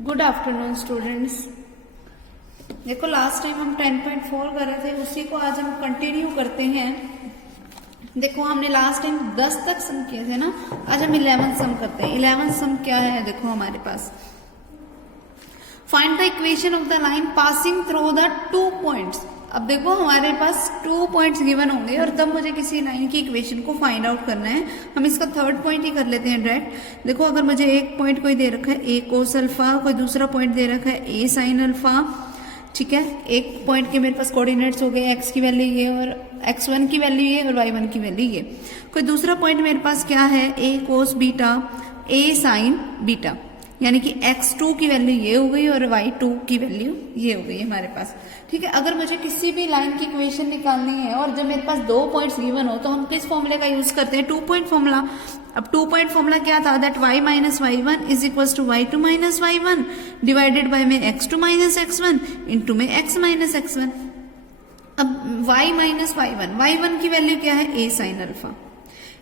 Good afternoon students. देखो last time हम 10.4 कर रहे थे, उसी को आज हम कंटिन्यू करते हैं। देखो हमने लास्ट टाइम 10 तक सम किए थे ना, आज हम 11 सम करते हैं। 11 सम क्या है, देखो हमारे पास find the equation of the line passing through the 2 points. अब देखो हमारे पास 2 पॉइंट्स गिवन होंगे और तब मुझे किसी लाइन की इक्वेशन को फाइंड आउट करना है। हम इसका थर्ड पॉइंट ही कर लेते हैं डायरेक्ट। देखो अगर मुझे एक पॉइंट कोई दे रखा है ए कोस अल्फा, कोई दूसरा पॉइंट दे रखा है ए साइन अल्फा, ठीक है। एक पॉइंट के मेरे पास कोऑर्डिनेट्स हो गए, एक्स की वैल्यू ये और x1 की वैल्यू ये और y1 की वैल्यू ये। कोई दूसरा पॉइंट मेरे पास क्या है, a cos beta a sine beta, यानी कि x2 की वैल्यू ये हो गई और y2 की वैल्यू ये हो गई हमारे पास, ठीक है। अगर मुझे किसी भी लाइन की इक्वेशन निकालनी है और जब मेरे पास 2 पॉइंट्स गिवन हो तो हम किस फॉर्मूले का यूज करते हैं, 2 पॉइंट फॉर्मूला। अब 2 पॉइंट फॉर्मूला क्या था, that y minus y1 is equal to y2 minus y1 divided by में x2 माइनस x1 इंटू में x माइनस x1। अब y माइनस y1 की वैल्यू क्या है, a sine alpha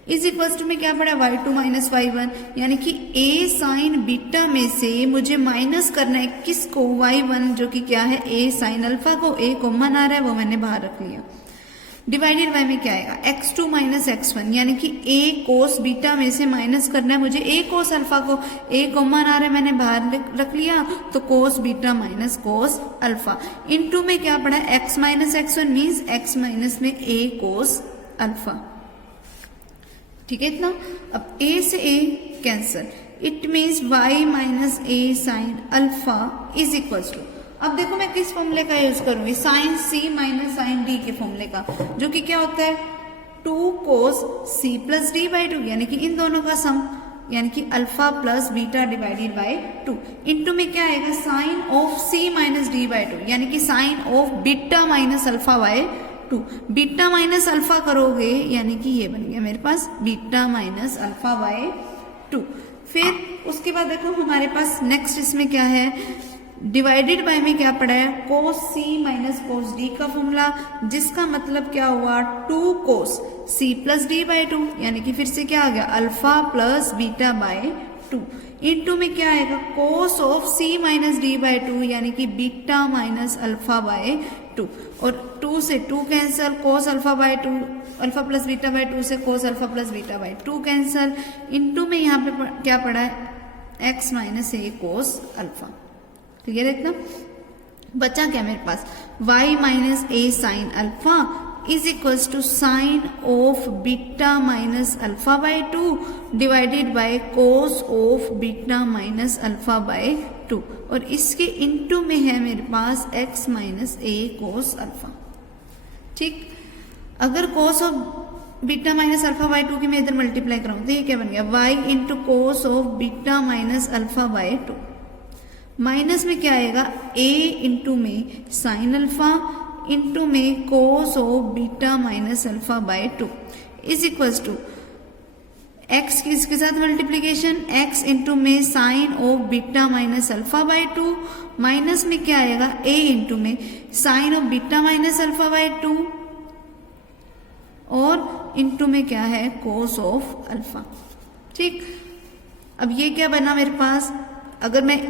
is equal to में क्या पड़ा, y2 माइनस y1, यानी कि a साइन बीटा में से मुझे माइनस करना है किसको, y1, जो कि क्या है a साइन अल्फा को, a कॉमन आ रहा है वो मैंने बाहर रख लिया। डिवाइडेड बाय में क्या आएगा, x2 माइनस x1, यानी कि a कोस बीटा में से माइनस करना है मुझे a कोस अल्फा को, a कॉमन आ रहा है मैंने बाहर रख लिया, तो cos beta minus cos alpha into में क्या पड़ा, x minus x1 means x minus में a कोस अल्फा, ठीक है इतना। अब a से a cancel, it means y minus a sine alpha is equal to, अब देखो मैं किस फॉर्मूले का यूज करूंगी, sine c minus sine d के फॉर्मूले का, जो कि क्या होता है 2 cos c plus d by 2, यानी कि इन दोनों का सम, यानी कि alpha plus beta divided by 2 into में क्या आएगा, sine of c minus d by 2, यानी कि sine of beta minus alpha by 2। Beta minus alpha करोगे यानी कि ये बन गया मेरे पास बीटा माइनस अल्फा बाय 2। फिर उसके बाद देखो हमारे पास नेक्स्ट इसमें क्या है, डिवाइडेड बाय में क्या पड़ा है, cos c minus cos d का फॉर्मूला, जिसका मतलब क्या हुआ 2 cos c plus d by 2, यानी कि फिर से क्या आ गया alpha plus beta by 2 into में क्या आएगा, cos of c minus d by 2, यानी कि बीटा माइनस अल्फा बाय 2, और 2 से 2 cancel, cos alpha by 2, alpha plus beta by 2 से cos alpha plus beta by 2 cancel, into में यहाँ पे क्या पड़ा है x minus a cos alpha, clear है इतना। बचा क्या मेरे पास, y minus a sine alpha is equals to sine of beta minus alpha by 2 divided by cos of beta minus alpha by 2, और इसके इनटू में है मेरे पास x minus a cos alpha, ठीक। अगर कोस of beta minus alpha by 2 की मैं इधर मल्टीप्लाई कराऊं तो ये क्या बन गया, y into cos of beta minus alpha by 2, minus में क्या आएगा a इंटू में साइन अल्फा इंटू में cos of beta minus alpha by 2 is equals to x की इसके साथ मल्टीप्लीकेशन, x इंटू में sine of beta minus alpha by 2, minus में क्या आएगा a इंटू में sine of beta minus alpha by 2, और इंटू में क्या है कोस ऑफ अल्फा, ठीक। अब ये क्या बना मेरे पास, अगर मैं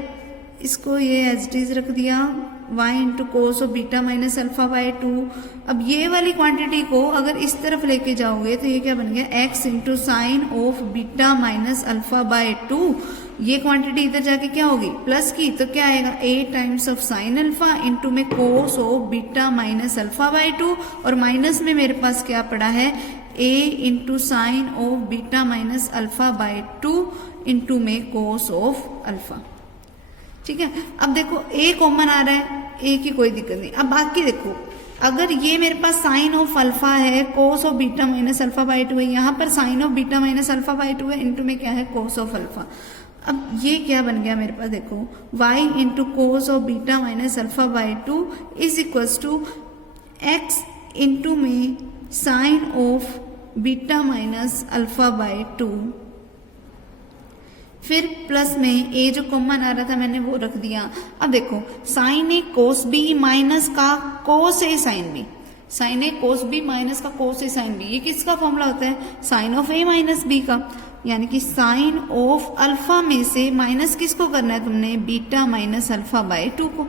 इसको ये एज इट इज रख दिया y into cos of beta minus alpha by 2, अब ये वाली क्वांटिटी को अगर इस तरफ लेके जाओगे तो ये क्या बन गया, x into sine of beta minus alpha by 2, ये क्वांटिटी इधर जाके क्या होगी प्लस की, तो क्या आएगा a times of sine alpha into में cos of beta minus alpha by 2, और माइनस में मेरे पास क्या पड़ा है a into sine of beta minus alpha by 2 into में कोस ऑफ अल्फा, ठीक है। अब देखो a कॉमन आ रहा है, a की कोई दिक्कत नहीं। अब बाकी देखो, अगर ये मेरे पास साइन ऑफ अल्फा है, cos of beta minus alpha by 2 है, यहाँ पर sine of beta minus alpha by 2 है, इनटू में क्या है कोस ऑफ अल्फा। अब ये क्या बन गया मेरे पास, देखो y into cos of beta minus alpha by 2 is equals to x into में sine of beta minus alpha by 2, फिर प्लस में a जो कॉमन आ रहा था मैंने वो रख दिया। अब देखो साइन ए कोस b माइनस का कोस ए साइन b, साइन ए कोस बी माइनस का कोस ए साइन बी, ये किसका फॉर्मूला होता है, sine of A minus B का। यानी कि साइन ऑफ अल्फा में से माइनस किसको करना है तुमने, बीटा माइनस अल्फा बाय 2 को।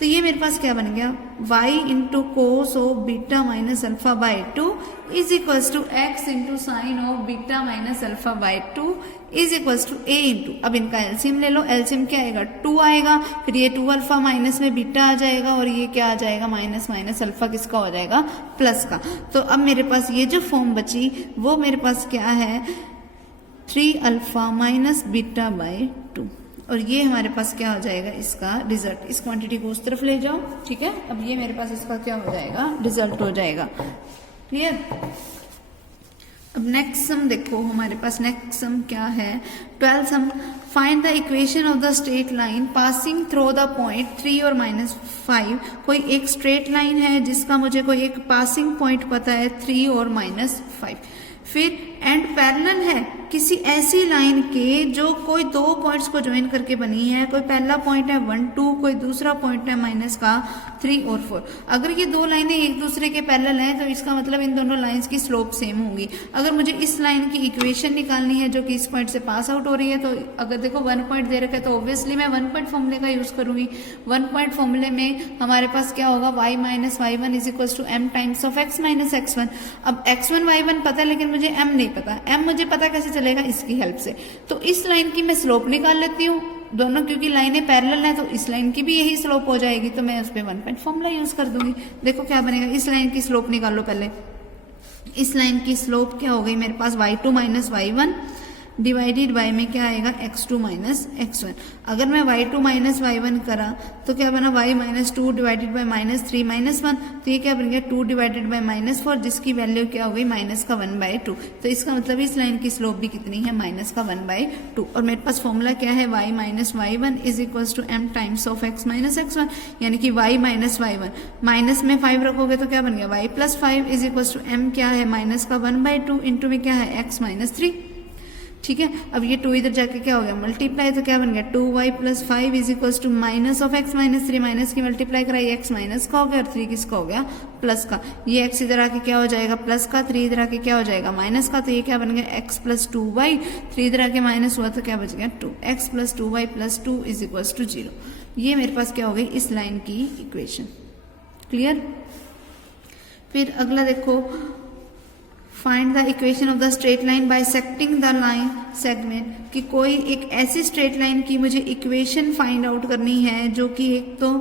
तो ये मेरे पास क्या बन गया, y into cos of beta minus alpha by 2 is equals to x into sine of beta minus alpha by 2 is equals to A into, अब इनका एलसीएम ले लो, एलसीएम क्या आएगा 2 आएगा, फिर ये 2 अल्फा माइनस में बीटा आ जाएगा और ये क्या आ जाएगा माइनस माइनस अल्फा किसका हो जाएगा, प्लस का। तो अब मेरे पास ये जो फॉर्म बची वो मेरे पास क्या है 3 अल्फा माइनस बीटा बाय 2, और ये हमारे पास क्या हो जाएगा इसका रिजल्ट। इस क्वांटिटी को उस तरफ ले जाओ, ठीक है। अब ये मेरे पास इसका क्या हो जाएगा, रिजल्ट हो जाएगा। क्लियर। अब नेक्स्ट सम देखो, हमारे पास नेक्स्ट सम क्या है, 12th sum, find the equation of the straight line passing through the point 3 और -5। कोई एक स्ट्रेट लाइन है जिसका मुझे कोई एक पासिंग पॉइंट पता है 3 और -5, फिर एंड पैरेलल है किसी ऐसी लाइन के जो कोई दो पॉइंट्स को ज्वाइन करके बनी है। कोई पहला पॉइंट है 1 2, कोई दूसरा पॉइंट है माइनस का 3 और 4। अगर ये दो लाइनें एक दूसरे के पैरेलल हैं तो इसका मतलब इन दोनों लाइंस की स्लोप सेम होंगी। अगर मुझे इस लाइन की इक्वेशन निकालनी है जो कि इस पॉइंट से पास आउट हो रही है, तो अगर देखो 1 पॉइंट दे रखा है तो ऑब्वियसली मैं 1 पॉइंट फॉर्मूले का यूज करूंगी। 1 पॉइंट फॉर्मूले में हमारे पास क्या होगा, y minus y1 is equal to m times of x minus x1। अब x1 y1 पता है लेकिन मुझे m नहीं पता, m मुझे पता कैसे चलेगा, इसकी हेल्प से। तो इस लाइन की मैं स्लोप निकाल लेती हूँ दोनों, क्योंकि लाइनें पैरेलल हैं तो इस लाइन की भी यही स्लोप हो जाएगी, तो मैं उस पर 1 पॉइंट फॉर्मूला यूज कर दूंगी। देखो क्या बनेगा, इस लाइन की स्लोप निकालो पहले। इस लाइन की स्लोप क्या हो गई मेरे पास, y2 minus y1 divided by में क्या आएगा x2 माइनस x1। अगर मैं y2 माइनस y1 करा तो क्या बना, y minus 2 divided bye minus 3 minus 1, तो ये क्या बन गया 2 डिवाइडेड बाय माइनस 4, जिसकी वैल्यू क्या हो गई माइनस का 1/2। तो इसका मतलब इस लाइन की स्लोप भी कितनी है, माइनस का 1/2। और मेरे पास फॉर्मूला क्या है, y minus y1 is equal to m times of x minus x1, यानी कि y माइनस y1 माइनस में 5 रखोगे तो क्या बन गया y plus 5 is equal to m क्या है माइनस का 1/2 इंटू में क्या है x माइनस 3। ठीक है। अब ये 2 इधर जाके क्या हो गया मल्टीप्लाई, तो क्या बन गया 2y plus 5 is equal to minus of x minus 3, minus की मल्टीप्लाई कराई x माइनस का हो गया और 3 किसका हो गया प्लस का। ये x इधर आके क्या हो जाएगा प्लस का, 3 इधर आके क्या हो जाएगा माइनस का, तो ये क्या बन गया x प्लस 2y, 3 इधर आके माइनस हुआ तो क्या बच गया 2, x plus 2y plus 2 is equal to 0। ये मेरे पास क्या हो गई इस लाइन की इक्वेशन। क्लियर। फिर अगला देखो, find the equation of the straight line bisecting the line segment, कि कोई एक ऐसी स्ट्रेट लाइन की मुझे इक्वेशन फाइंड आउट करनी है जो कि एक तो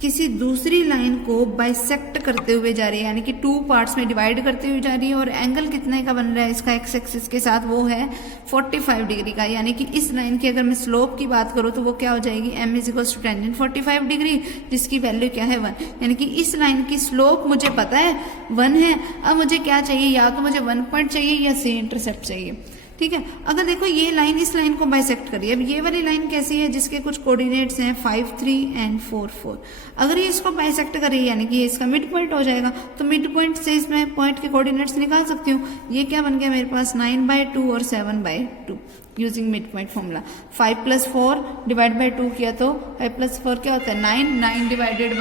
किसी दूसरी लाइन को बाइसेक्ट करते हुए जा रही है, यानी कि 2 पार्ट्स में डिवाइड करते हुए जा रही है, और एंगल कितने का बन रहा है इसका एक्स एक्सिस के साथ, वो है 45 डिग्री का। यानी कि इस लाइन की अगर मैं स्लोप की बात करूँ तो वो क्या हो जाएगी, m is equal to tangent 45 degree, जिसकी वैल्यू क्या है 1। यानी कि इस लाइन की स्लोप मुझे पता है 1 है। अब मुझे क्या चाहिए, या तो मुझे 1 पॉइंट चाहिए या सी इंटरसेप्ट चाहिए। ठीक है। अगर देखो ये लाइन इस लाइन को बाइसेक्ट करिए, अब ये वाली लाइन कैसी है जिसके कुछ कोऑर्डिनेट्स हैं 5 3 एंड 4 4। अगर ये इसको बाइसेक्ट कर रही है यानी कि ये इसका मिड पॉइंट हो जाएगा, तो मिड पॉइंट से इसमें पॉइंट के कोऑर्डिनेट्स निकाल सकती हूँ। ये क्या बन गया मेरे पास 9/2 और 7/2 using mid point formula. 5 plus 4 divide by 2 किया तो 5 प्लस 4 क्या होता है 9, 9 डिवाइडेड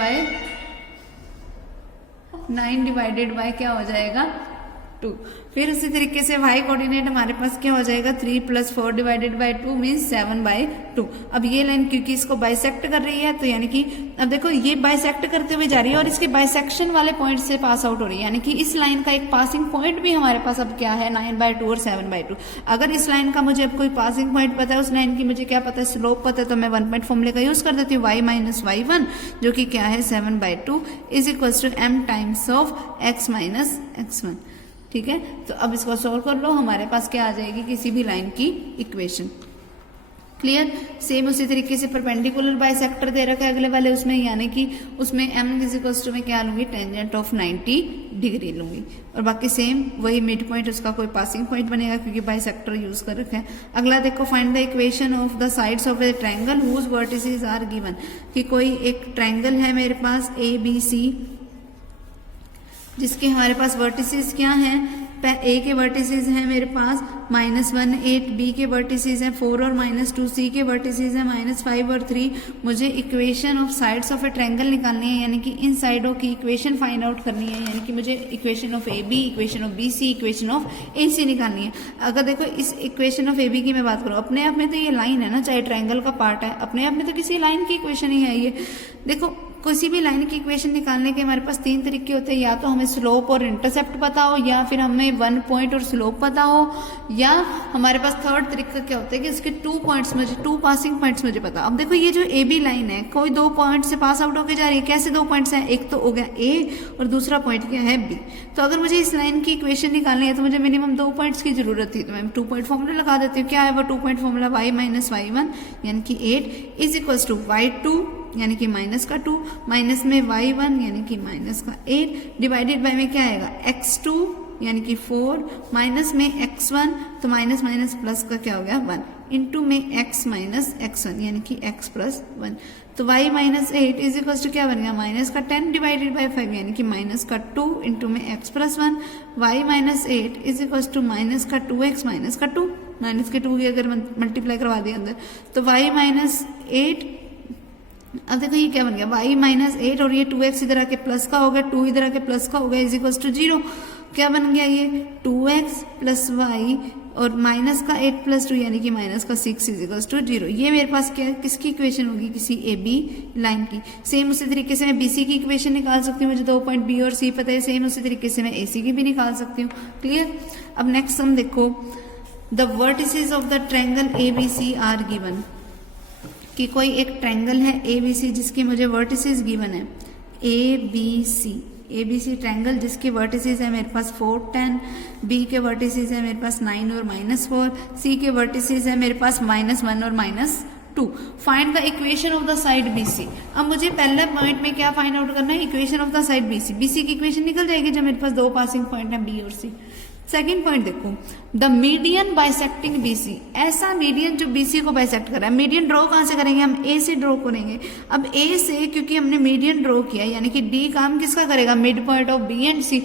बाय क्या हो जाएगा 2। फिर उसी तरीके से y कोऑर्डिनेट हमारे पास क्या हो जाएगा 3 प्लस 4 डिवाइडेड बाय 2 मीन्स 7/2। अब ये लाइन क्योंकि इसको बाइसेक्ट कर रही है, तो यानी कि अब देखो ये बाइसेक्ट करते हुए जा रही है और इसके बाइसेक्शन वाले पॉइंट से पास आउट हो रही है, यानी कि इस लाइन का एक पासिंग पॉइंट भी हमारे पास अब क्या है 9/2 और 7/2। अगर इस लाइन का मुझे अब कोई पासिंग पॉइंट पता है, उस लाइन की मुझे क्या पता है स्लोप पता है, तो मैं 1 पॉइंट फॉर्मूले का यूज कर देती हूँ। y माइनस y1 जो कि क्या है 7/2 is equal to m times of x minus x1। ठीक है। तो अब इसको सोल्व कर लो, हमारे पास क्या आ जाएगी किसी भी लाइन की इक्वेशन। क्लियर। सेम उसी तरीके से परपेंडिकुलर बाइसेक्टर दे रखा है अगले वाले उसमें, यानी कि उसमें m इज इक्वल टू में क्या लूंगी टेंजेंट ऑफ 90 डिग्री लूंगी, और बाकी सेम वही मिड पॉइंट उसका कोई पासिंग पॉइंट बनेगा क्योंकि बाइसेक्टर यूज कर रखा है। अगला देखो, find the equation of the sides of a triangle whose vertices are given, कि कोई एक ट्रायंगल है मेरे पास ABC जिसके हमारे पास वर्टिसेस क्या हैं ए के वर्टिसेस हैं मेरे पास -1 8, बी के वर्टिसेस हैं 4 और -2, सी के वर्टिसेस हैं -5 और 3। मुझे equation of sides of a triangle निकालनी है, यानी कि इन साइडों की इक्वेशन फाइंड आउट करनी है, यानी कि मुझे equation of A B, equation of B C, equation of A C निकालनी है। अगर देखो इस इक्वेशन ऑफ ए बी की मैं बात करूँ, अपने आप में तो ये लाइन है ना, चाहे ट्रायंगल का पार्ट है, अपने आप में तो किसी लाइन की इक्वेशन ही है ये। देखो किसी भी लाइन की इक्वेशन निकालने के हमारे पास 3 तरीके होते हैं, या तो हमें स्लोप और इंटरसेप्ट पता हो, या फिर हमें 1 पॉइंट और स्लोप पता हो, या हमारे पास थर्ड तरीका क्या होता है कि उसके 2 पॉइंट्स मुझे 2 पासिंग पॉइंट्स मुझे पता। अब देखो ये जो ए बी लाइन है, कोई 2 पॉइंट से पास आउट होकर जा रही है। कैसे 2 पॉइंट्स हैं, एक तो हो गया ए और दूसरा पॉइंट क्या है बी। तो अगर मुझे इस लाइन की इक्वेशन निकालनी है तो मुझे मिनिमम 2 पॉइंट्स की जरूरत थी, तो मैं 2 पॉइंट फॉर्मूला लगा देती हूँ। क्या है वो 2 point formula, y minus y1 यानी कि 8 इज इक्वल टू y2 यानी कि माइनस का 2 माइनस में y1 यानी कि माइनस का 8 डिवाइडेड बाय में क्या आएगा x2 यानी कि 4 माइनस में x1 तो माइनस माइनस प्लस का क्या हो गया 1 इंटू में x माइनस x1 यानी कि x प्लस 1। तो y minus 8 is equal to क्या बन गया माइनस का 10 डिवाइडेड बाय 5 यानी कि माइनस का 2 इंटू में x प्लस 1। y minus 8 is equal to minus का 2x माइनस का 2, माइनस के 2 की अगर मल्टीप्लाई करवा दिया अंदर तो y माइनस 8। अब देखो ये क्या बन गया y माइनस 8 और ये 2x इधर आके प्लस का हो गया, 2 इधर आके प्लस का हो गया इज इक्वल टू 0। क्या बन गया ये 2x प्लस y और माइनस का 8 प्लस 2 यानी कि माइनस का 6 इज इक्वल टू 0। ये मेरे पास क्या किसकी इक्वेशन होगी, किसी ए बी लाइन की। सेम उसी तरीके से मैं BC की इक्वेशन निकाल सकती हूँ, मुझे 2 पॉइंट B और C पता है। सेम उसी तरीके से मैं AC की भी निकाल सकती हूँ। क्लियर। अब नेक्स्ट हम देखो the vertices of the triangle ABC are given, कि कोई एक ट्रायंगल है ABC जिसकी मुझे वर्टिसेस गिवन है ABC ट्रायंगल जिसके वर्टिसेस है मेरे पास 4 10, B के वर्टिसेस है मेरे पास 9 और -4, C के वर्टिसेस है मेरे पास -1 और -2। Find the equation of the side BC। अब मुझे पहले पॉइंट में क्या फाइंड आउट करना है, equation of the side BC की इक्वेशन निकल जाएगी जब मेरे पास 2 पासिंग पॉइंट है B और C। सेकेंड पॉइंट देखो द मीडियन बाइसेक्टिंग BC, ऐसा मीडियन जो BC को बाइसेक्ट कर रहा है। मीडियन ड्रॉ कहां से करेंगे, हम A से ड्रॉ करेंगे। अब A से क्योंकि हमने मीडियन ड्रॉ किया यानी कि D काम किसका करेगा, mid point of B and C।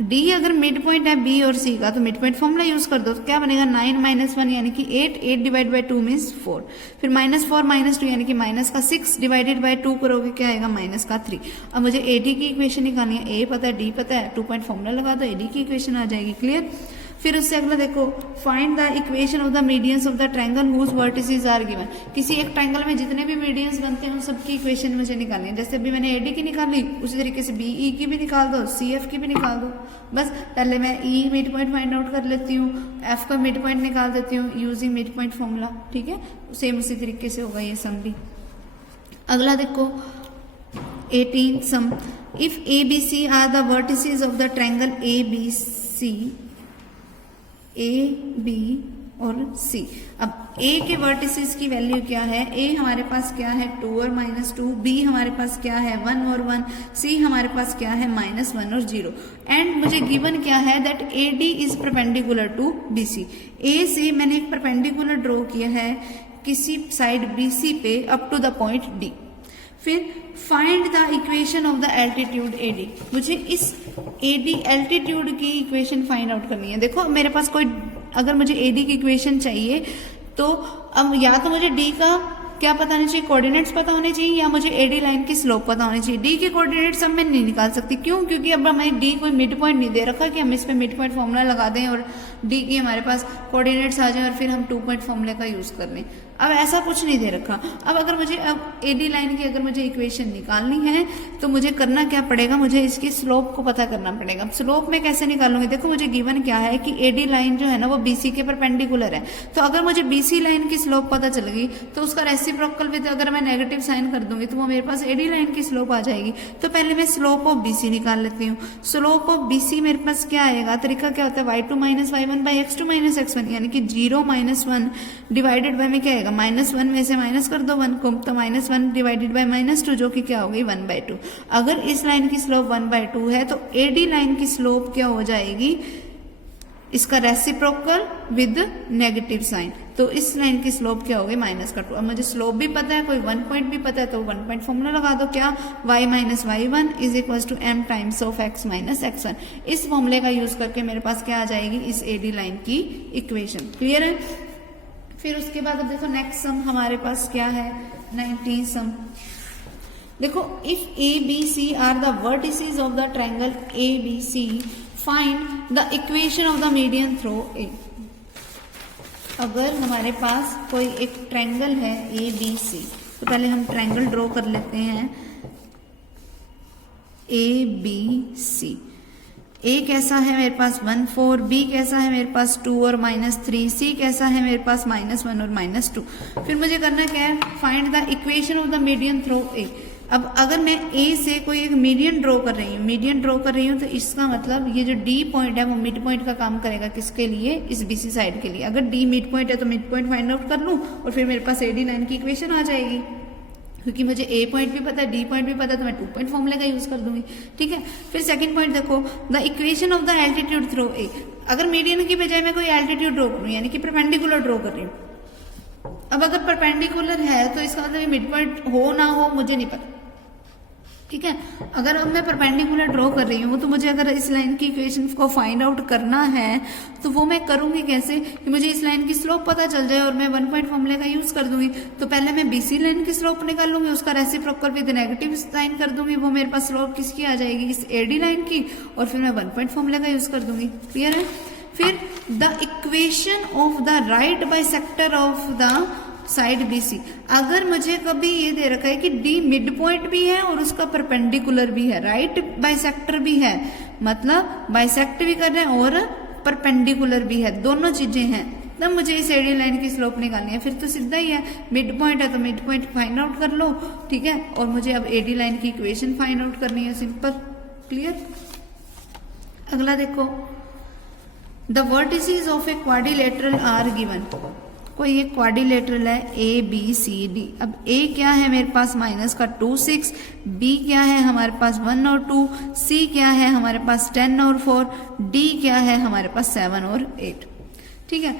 D अगर मिड पॉइंट है B और C का तो मिड पॉइंट फॉर्मूला यूज कर दो, तो क्या बनेगा 9 माइनस 1 यानी कि 8 डिवाइड बाई 2 मीन्स 4, फिर -4 -2 यानी कि माइनस का 6 डिवाइडेड बाई 2 करोगे क्या आएगा माइनस का 3। अब मुझे AD की इक्वेशन निकालनी है, A पता है D पता है, 2 पॉइंट फॉर्मूला लगा दो AD की इक्वेशन आ जाएगी। क्लियर। फिर उससे अगला देखो find the equation of the medians of the triangle whose vertices are given. किसी एक ट्रायंगल में जितने भी मीडियंस बनते हैं उन सबकी इक्वेशन मुझे निकालनी है। जैसे अभी मैंने AD की निकाली उसी तरीके से BE की भी निकाल दो, CF की भी निकाल दो। बस पहले मैं E mid point find out कर लेती हूँ, F का मिड पॉइंट निकाल देती हूँ यूजिंग मिड पॉइंट फॉर्मूला। ठीक है, सेम उसी तरीके से होगा ये सम भी। अगला देखो 18 sum if ABC are the vertices of the triangle ABC A B और C। अब A के वर्टिसेस की वैल्यू क्या है, A हमारे पास क्या है 2 और -2, B हमारे पास क्या है 1 और 1, C हमारे पास क्या है -1 और 0। एंड मुझे गिवन क्या है that AD is perpendicular to BC। A से मैंने एक परपेंडिकुलर ड्रॉ किया है किसी साइड BC पे up to the point D। फिर find the equation of the altitude AD। मुझे इस AD एल्टीट्यूड की इक्वेशन फाइंड आउट करनी है। देखो मेरे पास कोई अगर मुझे AD की इक्वेशन चाहिए तो अब या तो मुझे D का क्या पता होना चाहिए, कोऑर्डिनेट्स पता होने चाहिए, या मुझे AD लाइन की स्लोप पता होनी चाहिए। D के कोऑर्डिनेट्स अब मैं नहीं निकाल सकती, क्यों, क्योंकि अब हमें D कोई मिड पॉइंट नहीं दे रखा कि हम इस पे मिड पॉइंट फॉर्मूला लगा दें और D की हमारे पास कोऑर्डिनेट्स आ जाए और फिर हम 2 पॉइंट फॉर्मूले का यूज कर लें। अब ऐसा कुछ नहीं दे रखा। अब अगर मुझे अब AD लाइन की अगर मुझे इक्वेशन निकालनी है तो मुझे करना क्या पड़ेगा, मुझे इसकी स्लोप को पता करना पड़ेगा। स्लोप में कैसे निकालूंगी, देखो मुझे गिवन क्या है कि AD लाइन जो है ना वो BC के परपेंडिकुलर है। तो अगर मुझे BC लाइन की स्लोप पता चल गई तो उसका रेसिप्रोकल विद अगर मैं नेगेटिव साइन कर दूंगी तो वो मेरे पास AD लाइन की स्लोप आ जाएगी। तो पहले मैं स्लोप ऑफ BC निकाल लेती हूँ। स्लोप ऑफ BC मेरे पास क्या आएगा, तरीका क्या होता है y2 minus y1 by x2 minus x1 यानी कि 0 -1 डिवाइडेड बाय में क्या आएगा -1 में से माइनस कर दो 1 को, तो -1 डिवाइडेड बाय -2 जो कि क्या हो गई 1/2। अगर इस लाइन की स्लोप 1/2 है तो AD लाइन की स्लोप क्या हो जाएगी, इसका रेसिप्रोकल विद नेगेटिव साइन। तो इस लाइन की स्लोप क्या होगी -2। अब मुझे स्लोप भी पता है, कोई 1 पॉइंट भी पता है, तो 1 पॉइंट फॉर्मूला लगा दो, क्या y minus y1 is equal to m times of x minus x1। इस फॉर्मूले का यूज करके मेरे पास क्या आ जाएगी, इस AD लाइन की इक्वेशन। क्लियर है। फिर उसके बाद अब देखो नेक्स्ट सम हमारे पास क्या है, 19 सम। देखो if ABC are the vertices of the triangle ABC, find the equation of the median through A। अगर हमारे पास कोई एक ट्रायंगल है ABC, तो पहले हम ट्रायंगल ड्रॉ कर लेते हैं ABC। A कैसा है मेरे पास 1 4, B कैसा है मेरे पास 2 और -3, C कैसा है मेरे पास -1 और -2। फिर मुझे करना क्या है, find the equation of the median through A। अब अगर मैं A से कोई एक मीडियन ड्रॉ कर रही हूँ, तो इसका मतलब ये जो D पॉइंट है वो मिड पॉइंट का काम करेगा, किसके लिए, इस BC साइड के लिए। अगर D मिड पॉइंट है तो मिड पॉइंट फाइंड आउट कर लूँ और फिर मेरे पास AD लाइन की इक्वेशन आ जाएगी। क्योंकि मुझे A पॉइंट भी पता है, D पॉइंट भी पता है, तो मैं 2 पॉइंट फॉर्मूले का यूज कर दूंगी। ठीक है। फिर सेकंड पॉइंट देखो, the equation of the altitude through A। अगर मीडियन की बजाय मैं कोई एल्टीट्यूड ड्रॉ करूँ, यानी कि परपेंडिकुलर ड्रॉ कर रही हूँ। अब अगर परपेंडिकुलर है तो इसका मतलब मिड पॉइंट हो ना हो मुझे नहीं पता। ठीक है। अगर अब मैं परपेंडिकुलर ड्रॉ कर रही हूँ, तो मुझे अगर इस लाइन की इक्वेशन को फाइंड आउट करना है, तो वो मैं करूंगी कैसे, कि मुझे इस लाइन की स्लोप पता चल जाए और मैं 1 पॉइंट फॉर्मूले का यूज कर दूंगी। तो पहले मैं BC लाइन की स्लोप निकाल लूंगी, उसका रेसिप्रोकल विद नेगेटिव साइन कर दूंगी, वो मेरे पास स्लोप किसकी आ जाएगी, इस AD लाइन की, और फिर मैं 1 पॉइंट फॉर्मूले का यूज कर दूंगी। क्लियर है। फिर the equation of the right bisector of the side BC। अगर मुझे कभी ये दे रखा है कि D मिड पॉइंट भी है और उसका परपेंडिकुलर भी है, राइट बाइसेक्टर भी है, मतलब बाइसेक्ट भी कर रहे हैं और परपेंडिकुलर भी है, दोनों चीजें हैं, तब मुझे इस AD लाइन की स्लोप निकालनी है। फिर तो सीधा ही है, मिड पॉइंट है तो मिड पॉइंट फाइंड आउट कर लो। ठीक है। और मुझे अब AD लाइन की इक्वेशन फाइंड आउट करनी है, सिंपल। क्लियर। अगला देखो, the vertices of a quadrilateral are given. कोई एक क्वाड्रिलेटरल है ABCD। अब A क्या है मेरे पास -2 6, B क्या है हमारे पास 1 और 2, C क्या है हमारे पास 10 और 4, D क्या है हमारे पास 7 और 8। ठीक है।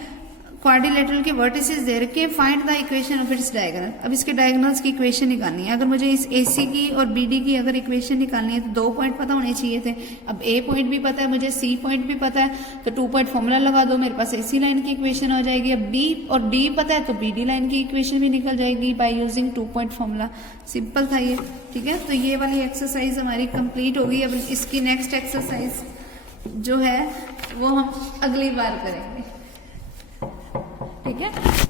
क्वाड्रिलेटरल के वर्टिसेस दे रखे, find the equation of its diagonal. अब इसके डायगोनल्स की इक्वेशन निकालनी है। अगर मुझे इस AC की और BD की अगर इक्वेशन निकालनी है, तो 2 पॉइंट पता होने चाहिए थे। अब A पॉइंट भी पता है मुझे, C पॉइंट भी पता है, तो 2 पॉइंट फॉर्मूला लगा दो, मेरे पास AC लाइन की इक्वेशन हो जाएगी। अब B और D पता है तो BD लाइन की इक्वेशन भी निकल जाएगी by using 2 point formula. Simple था ये। ठीक है। तो ये वाली एक्सरसाइज हमारी कंप्लीट होगी। अब इसकी नेक्स्ट एक्सरसाइज जो है वो हम अगली बार करेंगे। ठीक है।